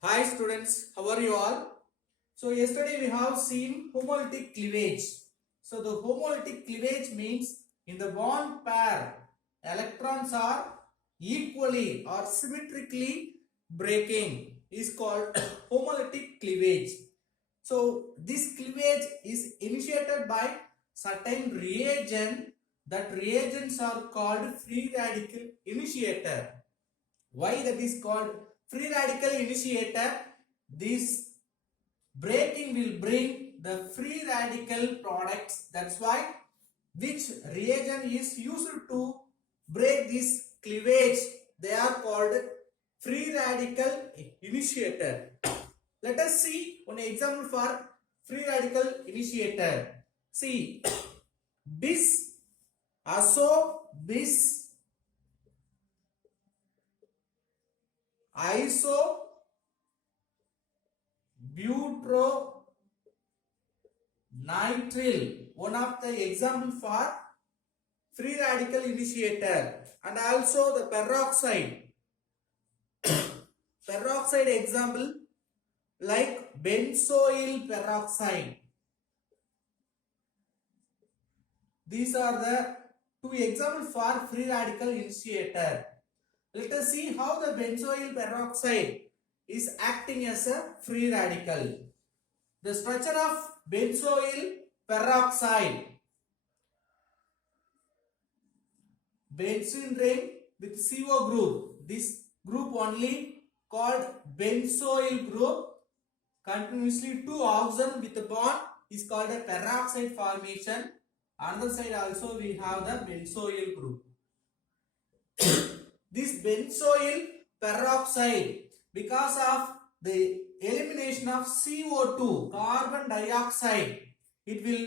Hi students, how are you all? So yesterday we have seen homolytic cleavage. So the homolytic cleavage means in the bond pair electrons are equally or symmetrically breaking is called homolytic cleavage. So this cleavage is initiated by certain reagent. That reagents are called free radical initiator. Why that is called free radical initiator? This breaking will bring the free radical products. That's why which reagent is used to break this cleavage, they are called free radical initiator. Let us see one example for free radical initiator. See, bis, azo, bis, iso, butro, nitrile, one of the example for free radical initiator, and also the peroxide. Peroxide example like benzoyl peroxide. These are the two examples for free radical initiator. Let us see how the benzoyl peroxide is acting as a free radical. The structure of benzoyl peroxide. Benzene ring with CO group. This group only called benzoyl group. Continuously two oxygen with a bond is called a peroxide formation. Another side also we have the benzoyl group. This benzoyl peroxide, because of the elimination of CO2, carbon dioxide, it will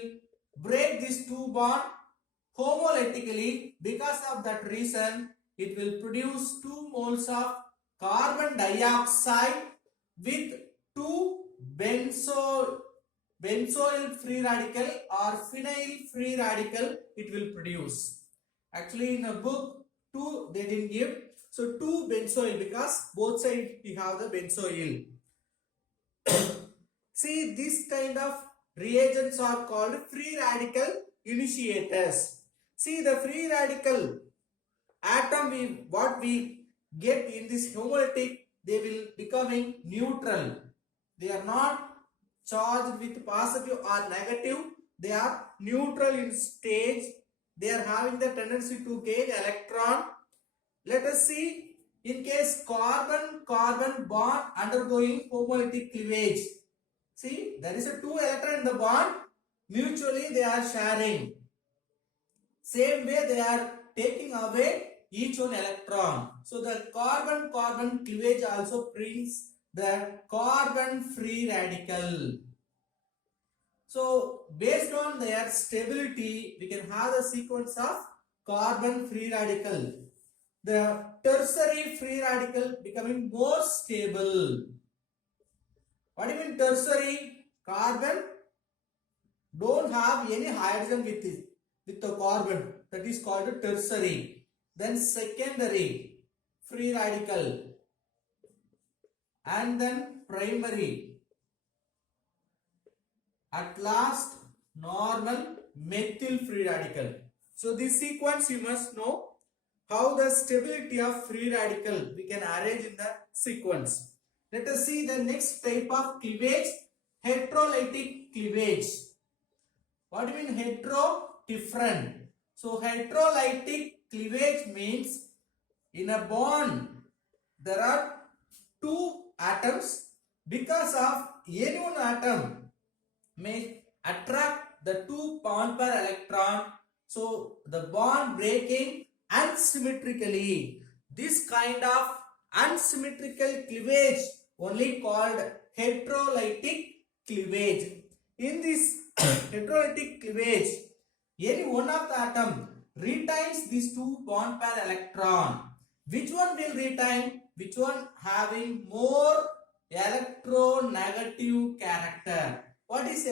break these two bonds homolytically. Because of that reason, it will produce 2 moles of carbon dioxide with 2 benzoyl free radical or phenyl free radical it will produce. Actually in a book 2 they didn't give, so 2 benzoyl because both sides we have the benzoyl. See, this kind of reagents are called free radical initiators. See, the free radical atom what we get in this homolytic, they will becoming neutral. They are not charged with positive or negative. They are neutral in stage. They are having the tendency to gain electron. Let us see, in case carbon bond undergoing homolytic cleavage. See, there is a 2 electron in the bond. Mutually they are sharing. Same way they are taking away each one electron. So the carbon cleavage also brings the carbon free radical. So based on their stability, we can have the sequence of carbon free radical. The tertiary free radical becoming more stable. What do you mean tertiary? Carbon don't have any hydrogen with it, with the carbon, that is called a tertiary. Then secondary free radical, and then primary, at last normal methyl free radical. So this sequence you must know how the stability of free radical we can arrange in the sequence. Let us see the next type of cleavage, heterolytic cleavage. What do you mean hetero? Different. So heterolytic cleavage means in a bond there are 2 atoms. Because of any one atom may attract the 2 bond pair electron. So the bond breaking unsymmetrically. This kind of unsymmetrical cleavage only called heterolytic cleavage. In this heterolytic cleavage, any one of the atom retains these 2 bond pair electron. Which one will retain? Which one having more electronegative character? What is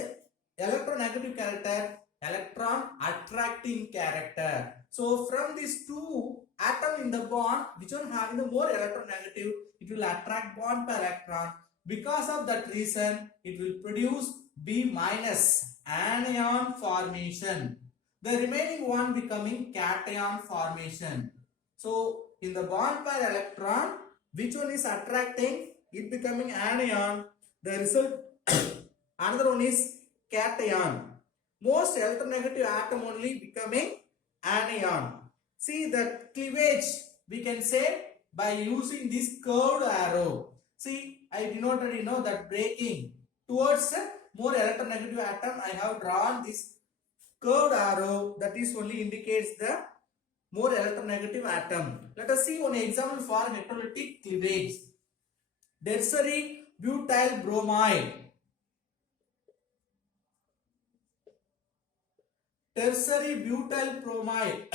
electronegative character? Electron attracting character. So from these 2 atom in the bond, which one having the more electronegative, it will attract bond pair electron. Because of that reason, it will produce B minus anion formation. The remaining one becoming cation formation. So in the bond pair electron, which one is attracting? It becoming anion. The result another one is cation. Most electronegative atom only becoming anion. See the cleavage we can say by using this curved arrow. See, I denoted that breaking towards a more electronegative atom. I have drawn this curved arrow, that is only indicates the more electronegative atom. Let us see one example for electrolytic cleavage. Tertiary butyl bromide. Tertiary butyl bromide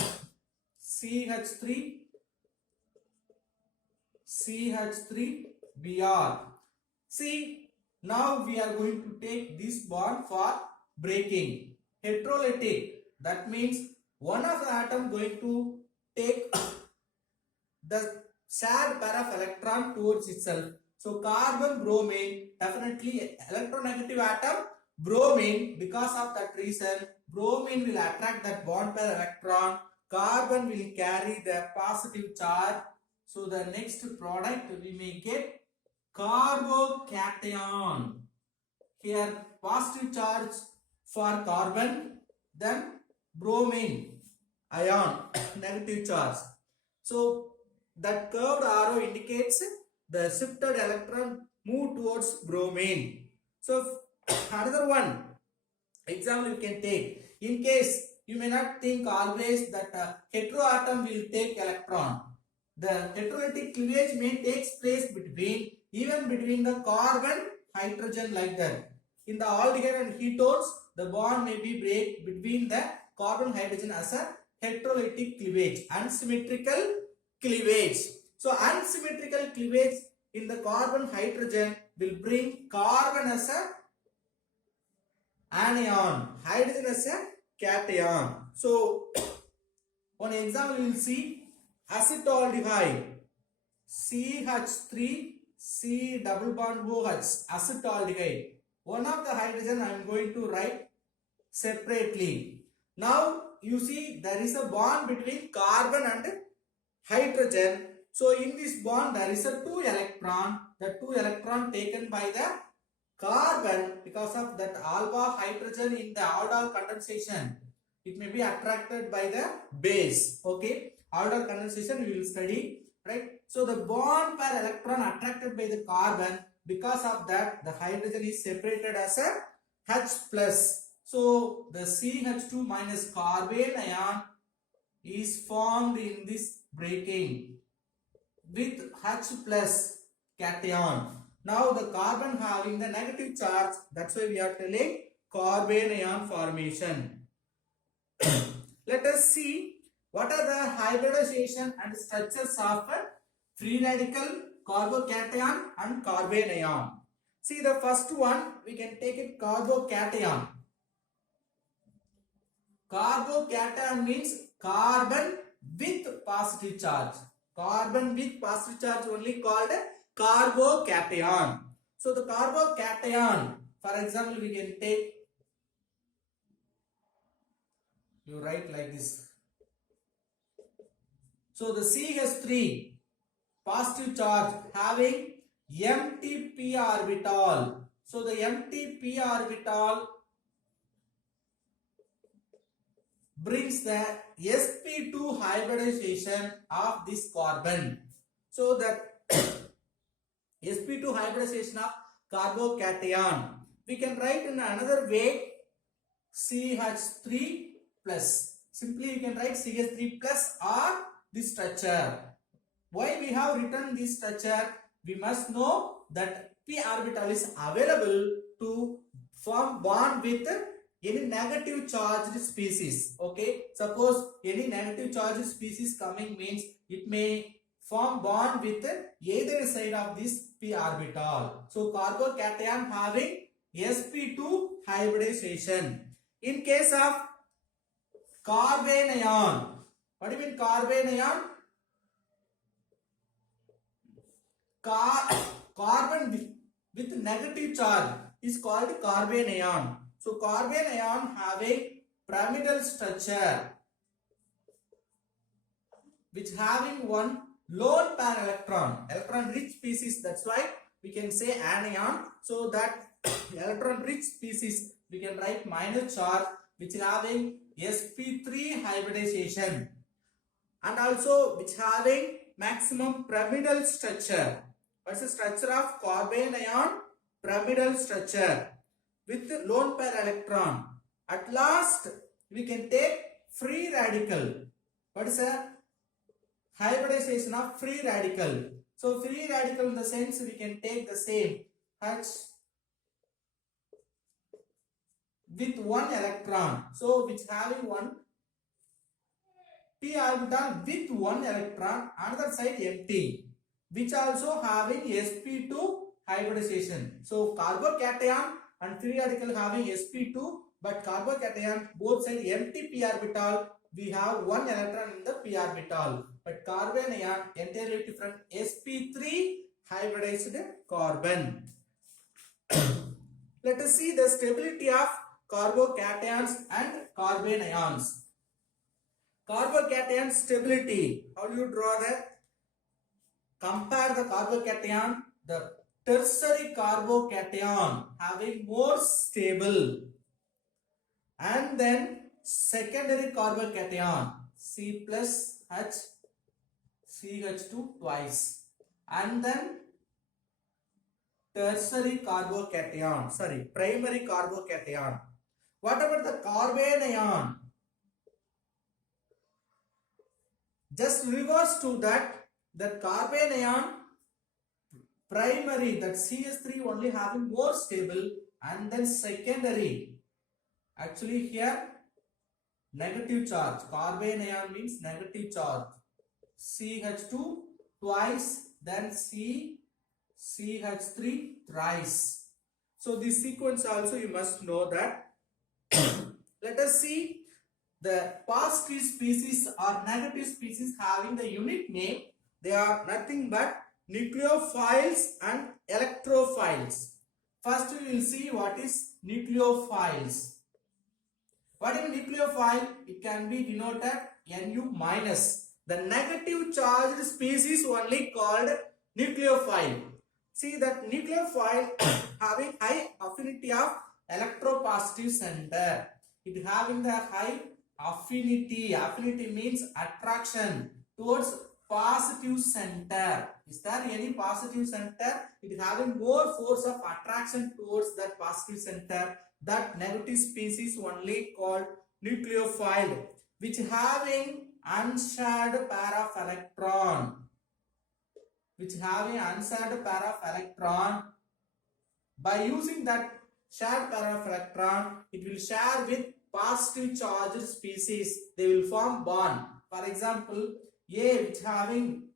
CH3 Br. See, now we are going to take this bond for breaking. Heterolytic, that means one of the atom going to take the shared pair of electron towards itself. So carbon bromine, definitely electronegative atom bromine. Because of that reason, bromine will attract that bond pair electron. Carbon will carry the positive charge. So the next product we may get carbocation. Here positive charge for carbon, then bromine ion negative charge. So that curved arrow indicates the shifted electron move towards bromine. So another one example you can take. In case you may not think always that heteroatom will take electron. The heterolytic cleavage may take place even between the carbon hydrogen like that. In the aldehyde and ketones, the bond may be break between the carbon hydrogen as a heterolytic cleavage, unsymmetrical cleavage. So unsymmetrical cleavage in the carbon hydrogen will bring carbon as a anion, hydrogen as a cation. So one example you will see acetaldehyde CH3 C double bond OH acetaldehyde. One of the hydrogen I am going to write separately. Now you see there is a bond between carbon and hydrogen. So in this bond there is a 2 electron. The 2 electron taken by the carbon, because of that alpha hydrogen in the aldol condensation, it may be attracted by the base. Okay, aldol condensation we will study, right? So the bond pair electron attracted by the carbon, because of that the hydrogen is separated as a H plus. So the CH2 minus carbene ion is formed in this breaking with H plus cation. Now the carbon having the negative charge, that's why we are telling carbene ion formation. Let us see what are the hybridization and structures of a free radical carbocation and carbene ion. See the first one, we can take it carbocation. Carbocation means carbon with positive charge. Carbon with positive charge only called carbocation. So the carbocation, for example, we can take, you write like this. So the CH3 positive charge having empty p orbital. So the empty p orbital brings the sp2 hybridization of this carbon. So that sp2 hybridization of carbocation we can write in another way, CH3 plus. Simply you can write CH3 plus or this structure. Why we have written this structure? We must know that p orbital is available to form bond with any negative charged species. Okay, suppose any negative charged species coming means it may form bond with either side of this p orbital. So carbocation having sp2 hybridization. In case of carbene ion, what do you mean carbene ion? Carbon with negative charge is called carbon ion. So carbon ion have a pyramidal structure which having one lone pair electron rich species. That's why we can say anion. So that electron rich species we can write minus charge which having sp3 hybridization, and also which having maximum pyramidal structure. What's the structure of carbon ion? Pyramidal structure with lone pair electron. At last we can take free radical. What is a hybridization of free radical? So free radical in the sense we can take the same H with one electron. So which having one p orbital with one electron, another side empty, which also having sp2 hybridization. So carbocation and free radical having sp2, but carbocation both side empty p orbital, we have one electron in the p orbital, but carbon ion entirely different, sp3 hybridized carbon. Let us see the stability of carbocations and carbon ions. Carbocation stability. How do you draw that? Compare the carbocation, the tertiary carbocation having more stable, and then secondary carbocation C plus H CH2 twice, and then tertiary carbocation, primary carbocation. What about the carbon ion? Just reverse to that carbon ion primary, that CH3 only having more stable, and then secondary, actually here negative charge. Carbon ion means negative charge, CH2 twice, then CH3 thrice. So this sequence also you must know that. Let us see the positive species or negative species having the unique name. They are nothing but nucleophiles and electrophiles. First we will see what is nucleophiles. What is nucleophile? It can be denoted Nu minus. The negative charged species only called nucleophile. See that nucleophile having high affinity of electropositive center. It having the high affinity. Affinity means attraction towards positive center. Is there any positive center? It having more force of attraction towards that positive center. That negative species only called nucleophile, which having unshared pair of electron. Which having unshared pair of electron. By using that shared pair of electron, it will share with positive charged species. They will form bond. For example, A which having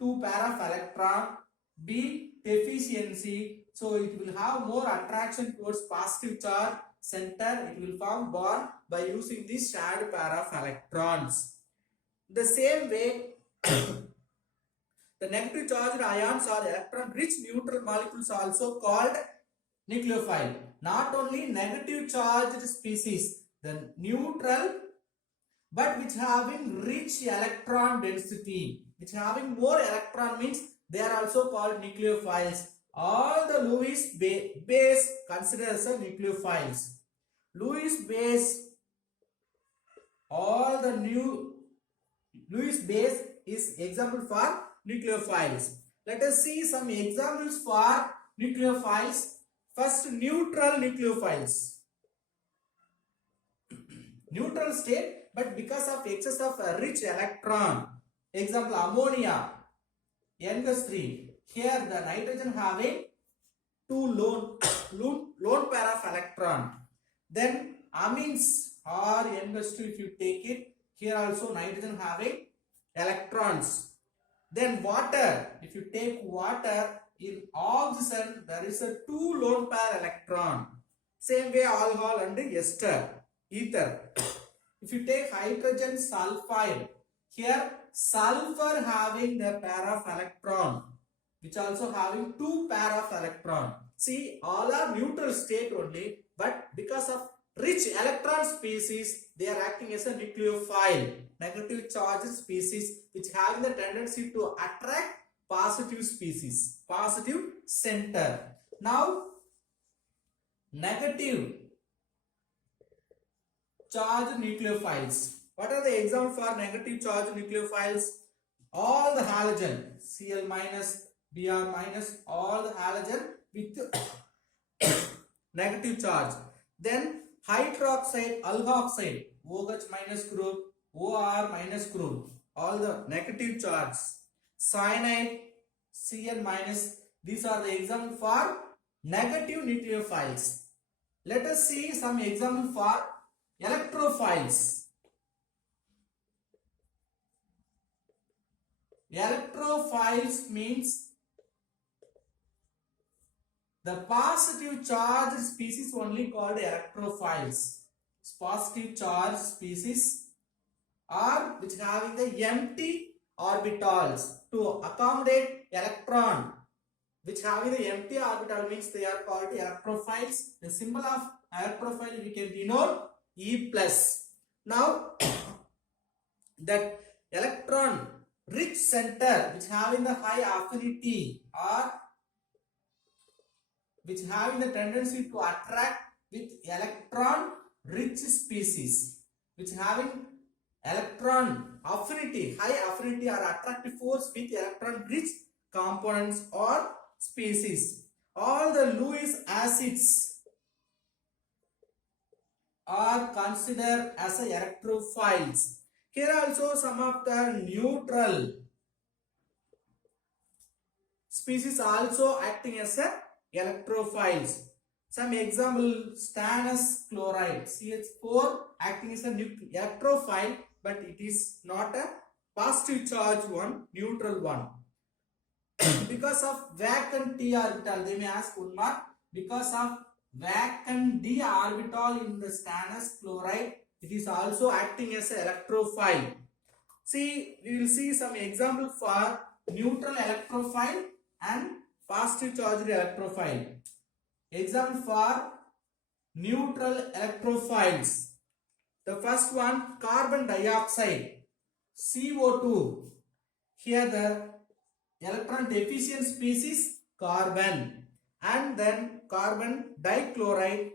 two pair of electron, B deficiency, so it will have more attraction towards positive charge center. It will form bond by using this shared pair of electrons. The same way, the negative charged ions or electron rich neutral molecules are also called nucleophile. Not only negative charged species, the neutral but which having rich electron density, which having more electron means they are also called nucleophiles. All the Lewis base considered as a nucleophiles. Lewis base, all the new Lewis base is example for nucleophiles. Let us see some examples for nucleophiles. First, neutral nucleophiles. Neutral state, but because of excess of a rich electron. Example, ammonia, N+3. Here the nitrogen having two lone pair of electron. Then amines or N+2 if you take it, here also nitrogen having electrons. Then water, if you take water, in oxygen there is a two lone pair electron. Same way alcohol and ester, ether. If you take hydrogen sulfide, here sulfur having the pair of electron. which also having two pair of electron. See, all are neutral state only, but because of rich electron species, they are acting as a nucleophile, negative charge species, which having the tendency to attract positive species, positive center. Now, negative charge nucleophiles. What are the examples for negative charge nucleophiles? All the halogen, Cl minus, Br minus, all the halogen with negative charge. Then hydroxide, alkoxide, OH minus group, OR minus group, all the negative charge. Cyanide, Cn minus, these are the examples for negative nucleophiles. Let us see some examples for electrophiles. Electrophiles means the positive charge species only called electrophiles. Positive charge species are which having the empty orbitals to accommodate electron, which having the empty orbital means they are called electrophiles. The symbol of electrophile we can denote E plus. Now that electron rich center which having the high affinity or which having the tendency to attract with electron rich species, which having electron affinity, high affinity or attractive force with electron rich components or species. All the Lewis acids are considered as electrophiles. Here also some of the neutral species also acting as electrophiles. Some example, stannous chloride, CH4 acting as a electrophile, but it is not a positive charge one, neutral one. Because of vacant d orbital, they may ask one mark. Because of vacant d orbital in the stannous chloride, it is also acting as an electrophile. See, we will see some example for neutral electrophile and positive charged electrophile. Example for neutral electrophiles. The first one, carbon dioxide, CO2. Here the electron deficient species carbon, and then carbon dichloride,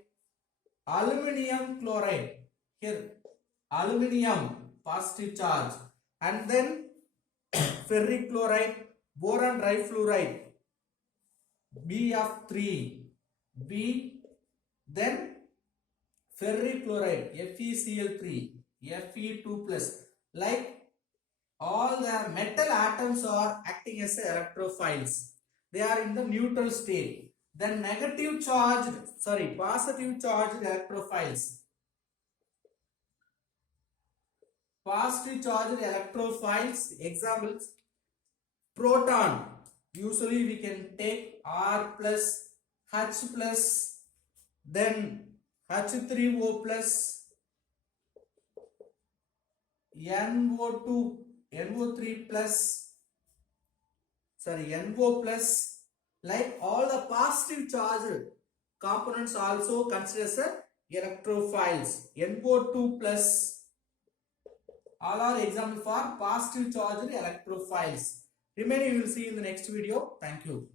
aluminium chloride. Here aluminium positive charge, and then ferric chloride, boron difluoride, BF3, B, then ferric chloride, FeCl3, Fe2 plus. Like all the metal atoms are acting as electrophiles. They are in the neutral state. Then positive charged electrophiles. Positive charged electrophiles, examples, proton. Usually we can take R plus, H plus, then H3O plus, NO2, NO3 plus, NO plus. Like all the positive charged components also considered as electrophiles. NO2 plus, all are examples for positive charged electrophiles. Remaining we will see in the next video. Thank you.